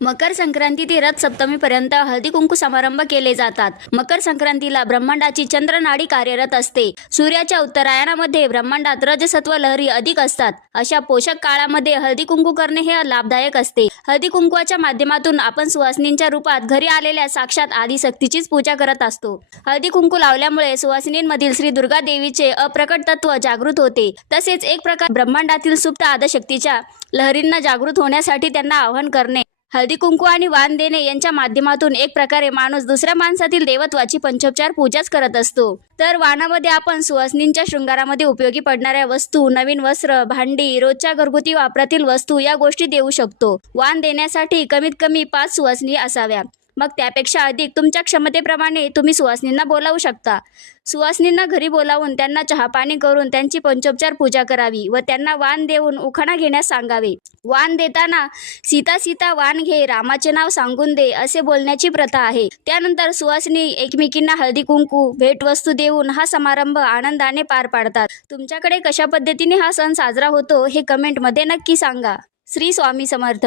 मकर संक्रांती ते रथ सप्तमीपर्यंत हळदी कुंकू समारंभ केले जातात. मकर संक्रांतीला ब्रह्मांडाची चंद्रनाडी कार्यरत असते. सूर्याच्या उत्तरायणामध्ये ब्रह्मांडात रजसत्व लहरी अधिक असतात. अशा पोषक काळामध्ये हळदी कुंकू करणे हे लाभदायक असते. हळदी कुंकवाच्या माध्यमातून आपण सुवासिनींच्या रूपात घरी आलेल्या साक्षात आदिशक्तीचीच पूजा करत असतो. हळदी कुंकू लावल्यामुळे सुवासिनींमधील श्री दुर्गा देवीचे अप्रकट तत्व जागृत होते. तसेच एक प्रकार ब्रह्मांडातील सुप्त आदिशक्तीच्या लहरींना जागृत होण्यासाठी त्यांना आवाहन करणे. हळदी कुंकू आणि वाण देणे यांच्या माध्यमातून एक प्रकारे माणूस दुसऱ्या माणसातील देवत्वाची पंचोपचार पूजाच करत असतो. तर वाणामध्ये आपण सुवासिनींच्या शृंगारामध्ये उपयोगी पडणाऱ्या वस्तू, नवीन वस्त्र, भांडी, रोजच्या घरगुती वापरातील वस्तू या गोष्टी देऊ शकतो. वाण देण्यासाठी कमीत कमी 5 सुवासिनी असाव्या. मग त्यापेक्षा अधिक तुमच्या क्षमतेप्रमाणे तुम्ही सुवासिनींना बोलावू शकता. सुवासिनींना घरी बोलावून त्यांना चहापाणी करून त्यांची पंचोपचार पूजा करावी व त्यांना वाण देऊन उखाणा घेण्यास सांगावे. वाण देताना सीता सीता वाण घे, रामाचे नाव सांगून दे असे बोलण्याची प्रथा आहे. त्यानंतर सुवासिनी एकमेकींना हळदी कुंकू, भेटवस्तू देऊन हा समारंभ आनंदाने पार पाडतात. तुमच्याकडे कशा पद्धतीने हा सण साजरा होतो हे कमेंटमध्ये नक्की सांगा. श्री स्वामी समर्थ.